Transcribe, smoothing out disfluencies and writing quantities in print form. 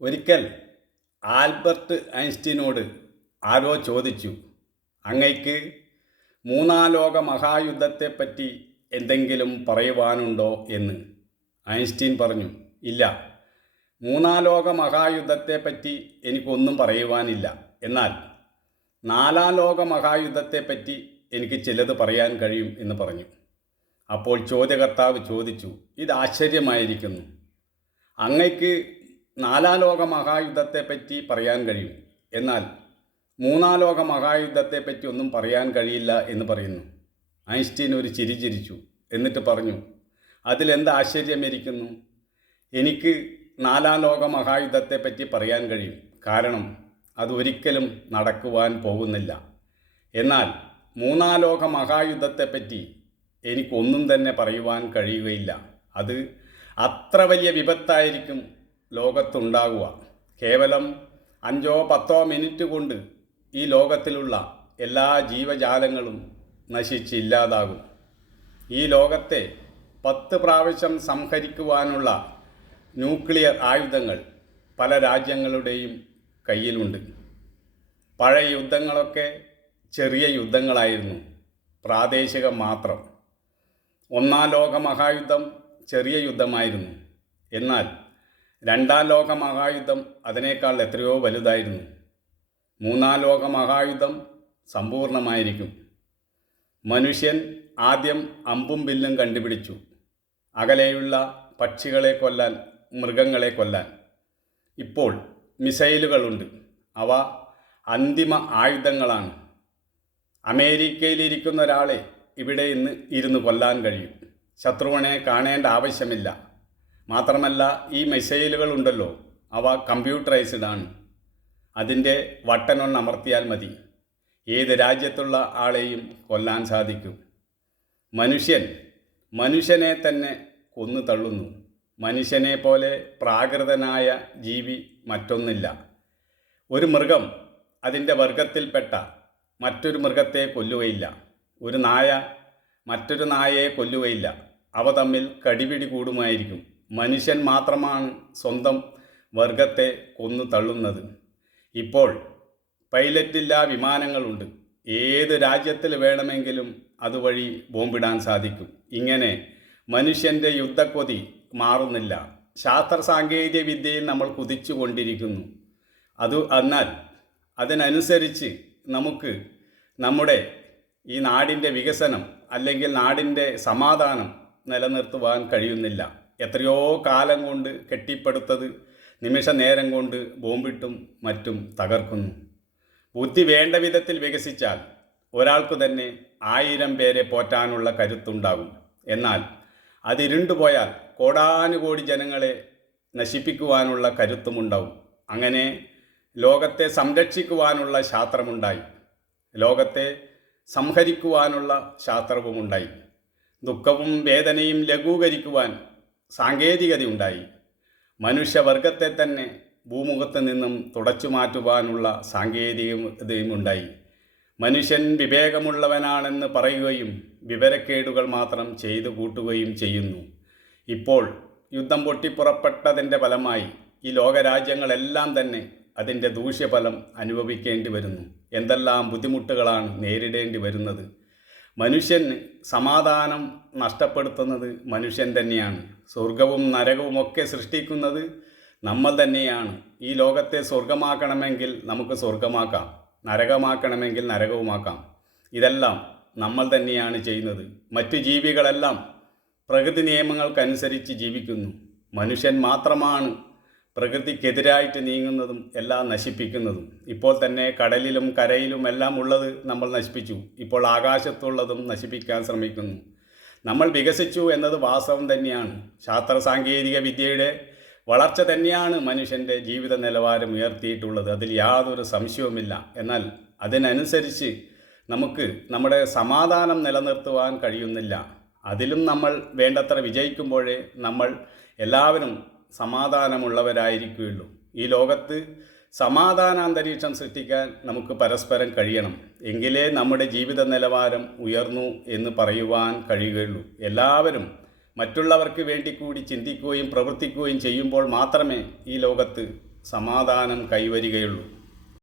ഒരിക്കൽ ആൽബർട്ട് ഐൻസ്റ്റീനോട് ആരോ ചോദിച്ചു, അങ്ങയ്ക്ക് മൂന്നാം ലോക മഹായുദ്ധത്തെപ്പറ്റി എന്തെങ്കിലും പറയുവാനുണ്ടോ എന്ന്. ഐൻസ്റ്റീൻ പറഞ്ഞു, ഇല്ല, മൂന്നാം ലോക മഹായുദ്ധത്തെപ്പറ്റി എനിക്കൊന്നും പറയുവാനില്ല. എന്നാൽ നാലാം ലോക മഹായുദ്ധത്തെപ്പറ്റി എനിക്ക് ചിലത് പറയാൻ കഴിയും എന്ന് പറഞ്ഞു. അപ്പോൾ ചോദ്യകർത്താവ് ചോദിച്ചു, ഇത് ആശ്ചര്യമായിരിക്കുന്നു. അങ്ങയ്ക്ക് നാലാം ലോക മഹായുദ്ധത്തെപ്പറ്റി പറയാൻ കഴിയും, എന്നാൽ മൂന്നാം ലോക മഹായുദ്ധത്തെപ്പറ്റി ഒന്നും പറയാൻ കഴിയില്ല എന്ന് പറയുന്നു. ഐൻസ്റ്റീൻ ഒരു ചിരി ചിരിച്ചു. എന്നിട്ട് പറഞ്ഞു, അതിലെന്ത് ആശ്ചര്യമിരിക്കുന്നു? എനിക്ക് നാലാം ലോക മഹായുദ്ധത്തെപ്പറ്റി പറയാൻ കഴിയും, കാരണം അതൊരിക്കലും നടക്കുവാൻ പോകുന്നില്ല. എന്നാൽ മൂന്നാം ലോക മഹായുദ്ധത്തെപ്പറ്റി എനിക്കൊന്നും തന്നെ പറയുവാൻ കഴിയുകയില്ല. അത് അത്ര വലിയ വിപത്തായിരിക്കും ലോകത്തുണ്ടാകുക. കേവലം 5-10 മിനിറ്റ് കൊണ്ട് ഈ ലോകത്തിലുള്ള എല്ലാ ജീവജാലങ്ങളും നശിച്ചില്ലാതാകും. ഈ ലോകത്തെ 10 പ്രാവശ്യം സംഹരിക്കുവാനുള്ള ന്യൂക്ലിയർ ആയുധങ്ങൾ പല രാജ്യങ്ങളുടെയും കയ്യിലുണ്ട്. പഴയ യുദ്ധങ്ങളൊക്കെ ചെറിയ യുദ്ധങ്ങളായിരുന്നു, പ്രാദേശികം മാത്രം. ഒന്നാം ലോക മഹായുദ്ധം ചെറിയ യുദ്ധമായിരുന്നു, എന്നാൽ രണ്ടാം ലോക മഹായുദ്ധം അതിനേക്കാൾ എത്രയോ വലുതായിരുന്നു. മൂന്നാം ലോക മഹായുദ്ധം സമ്പൂർണമായിരിക്കും. മനുഷ്യൻ ആദ്യം അമ്പും വില്ലും കണ്ടുപിടിച്ചു, അകലെയുള്ള പക്ഷികളെ കൊല്ലാൻ, മൃഗങ്ങളെ കൊല്ലാൻ. ഇപ്പോൾ മിസൈലുകളുണ്ട്, അവ അന്തിമ ആയുധങ്ങളാണ്. അമേരിക്കയിലിരിക്കുന്ന ഒരാളെ ഇവിടെ ഇരുന്ന് കൊല്ലാൻ കഴിയും. ശത്രുവിനെ കാണേണ്ട ആവശ്യമില്ല. മാത്രമല്ല, ഈ മിസൈലുകളുണ്ടല്ലോ, അവ കമ്പ്യൂട്ടറൈസ്ഡ് ആണ്. അതിൻ്റെ ബട്ടൺ അമർത്തിയാൽ മതി, ഏത് രാജ്യത്തുള്ള ആളെയും കൊല്ലാൻ സാധിക്കും. മനുഷ്യനെ തന്നെ കൊന്നു തള്ളുന്നു. മനുഷ്യനെ പോലെ പ്രാകൃതനായ ജീവി മറ്റൊന്നില്ല. ഒരു മൃഗം അതിൻ്റെ വർഗത്തിൽപ്പെട്ട മറ്റൊരു മൃഗത്തെ കൊല്ലുകയില്ല. ഒരു നായ മറ്റൊരു നായയെ കൊല്ലുകയില്ല. അവ തമ്മിൽ കടിപിടി കൂടുമായിരിക്കും. മനുഷ്യൻ മാത്രമാണ് സ്വന്തം വർഗത്തെ കൊന്നു തള്ളുന്നത്. ഇപ്പോൾ പൈലറ്റില്ലാ വിമാനങ്ങളുണ്ട്. ഏത് രാജ്യത്തിൽ വേണമെങ്കിലും അതുവഴി ബോംബിടാൻ സാധിക്കും. ഇങ്ങനെ മനുഷ്യൻ്റെ യുദ്ധക്കൊതി മാറുന്നില്ല. ശാസ്ത്ര സാങ്കേതിക വിദ്യയിൽ നമ്മൾ കുതിച്ചു കൊണ്ടിരിക്കുന്നു. എന്നാൽ അതിനനുസരിച്ച് നമുക്ക് നമ്മുടെ ഈ നാടിൻ്റെ വികസനം അല്ലെങ്കിൽ നാടിൻ്റെ സമാധാനം നിലനിർത്തുവാൻ കഴിയുന്നില്ല. എത്രയോ കാലം കൊണ്ട് കെട്ടിപ്പടുത്തത് നിമിഷ നേരം കൊണ്ട് ബോംബിട്ടും മറ്റും തകർക്കുന്നു. ബുദ്ധി വേണ്ട വിധത്തിൽ വികസിച്ചാൽ ഒരാൾക്ക് തന്നെ 1000 പേരെ പോറ്റാനുള്ള കരുത്തുണ്ടാകും. എന്നാൽ അതിരുണ്ടുപോയാൽ കോടാനുകോടി ജനങ്ങളെ നശിപ്പിക്കുവാനുള്ള കരുത്തുമുണ്ടാവും. അങ്ങനെ ലോകത്തെ സംരക്ഷിക്കുവാനുള്ള ശാസ്ത്രമുണ്ടായി, ലോകത്തെ സംഹരിക്കുവാനുള്ള ശാസ്ത്രവുമുണ്ടായി. ദുഃഖവും വേദനയും ലഘൂകരിക്കുവാൻ സാങ്കേതികതയുണ്ടായി. മനുഷ്യവർഗത്തെ തന്നെ ഭൂമുഖത്ത് നിന്നും തുടച്ചു മാറ്റുവാനുള്ള സാങ്കേതികതയുമുണ്ടായി. മനുഷ്യൻ വിവേകമുള്ളവനാണെന്ന് പറയുകയും വിവരക്കേടുകൾ മാത്രം ചെയ്തു കൂട്ടുകയും ചെയ്യുന്നു. ഇപ്പോൾ യുദ്ധം പൊട്ടിപ്പുറപ്പെട്ടതിൻ്റെ ഫലമായി ഈ ലോകരാജ്യങ്ങളെല്ലാം തന്നെ അതിൻ്റെ ദൂഷ്യഫലം അനുഭവിക്കേണ്ടി വരുന്നു. എന്തെല്ലാം ബുദ്ധിമുട്ടുകളാണ് നേരിടേണ്ടി വരുന്നത്. മനുഷ്യന് സമാധാനം നഷ്ടപ്പെടുത്തുന്നത് മനുഷ്യൻ തന്നെയാണ്. സ്വർഗവും നരകവുമൊക്കെ സൃഷ്ടിക്കുന്നത് നമ്മൾ തന്നെയാണ്. ഈ ലോകത്തെ സ്വർഗമാക്കണമെങ്കിൽ നമുക്ക് സ്വർഗമാക്കാം, നരകമാക്കണമെങ്കിൽ നരകവുമാക്കാം. ഇതെല്ലാം നമ്മൾ തന്നെയാണ് ചെയ്യുന്നത്. മറ്റു ജീവികളെല്ലാം പ്രകൃതി നിയമങ്ങൾക്കനുസരിച്ച് ജീവിക്കുന്നു. മനുഷ്യൻ മാത്രമാണ് പ്രകൃതിക്കെതിരായിട്ട് നീങ്ങുന്നതും എല്ലാം നശിപ്പിക്കുന്നതും. ഇപ്പോൾ തന്നെ കടലിലും കരയിലും എല്ലാം ഉള്ളത് നമ്മൾ നശിപ്പിച്ചു. ഇപ്പോൾ ആകാശത്തുള്ളതും നശിപ്പിക്കാൻ ശ്രമിക്കുന്നു. നമ്മൾ വികസിച്ചു എന്നത് വാസ്തവം തന്നെയാണ്. ശാസ്ത്ര സാങ്കേതിക വിദ്യയുടെ വളർച്ച തന്നെയാണ് മനുഷ്യൻ്റെ ജീവിത നിലവാരം ഉയർത്തിയിട്ടുള്ളത്. അതിൽ യാതൊരു സംശയവുമില്ല. എന്നാൽ അതിനനുസരിച്ച് നമുക്ക് നമ്മുടെ സമാധാനം നിലനിർത്തുവാൻ കഴിയുന്നില്ല. അതിലും നമ്മൾ വേണ്ടത്ര വിജയിക്കുമ്പോഴേ നമ്മൾ എല്ലാവരും സമാധാനമുള്ളവരായിരിക്കുകയുള്ളൂ. ഈ ലോകത്ത് സമാധാനാന്തരീക്ഷം സൃഷ്ടിക്കാൻ നമുക്ക് പരസ്പരം കഴിയണം. എങ്കിലേ നമ്മുടെ ജീവിത നിലവാരം ഉയർന്നു എന്ന് പറയുവാൻ കഴിയുകയുള്ളൂ. എല്ലാവരും മറ്റുള്ളവർക്ക് വേണ്ടി കൂടി ചിന്തിക്കുകയും പ്രവർത്തിക്കുകയും ചെയ്യുമ്പോൾ മാത്രമേ ഈ ലോകത്ത് സമാധാനം കൈവരികയുള്ളൂ.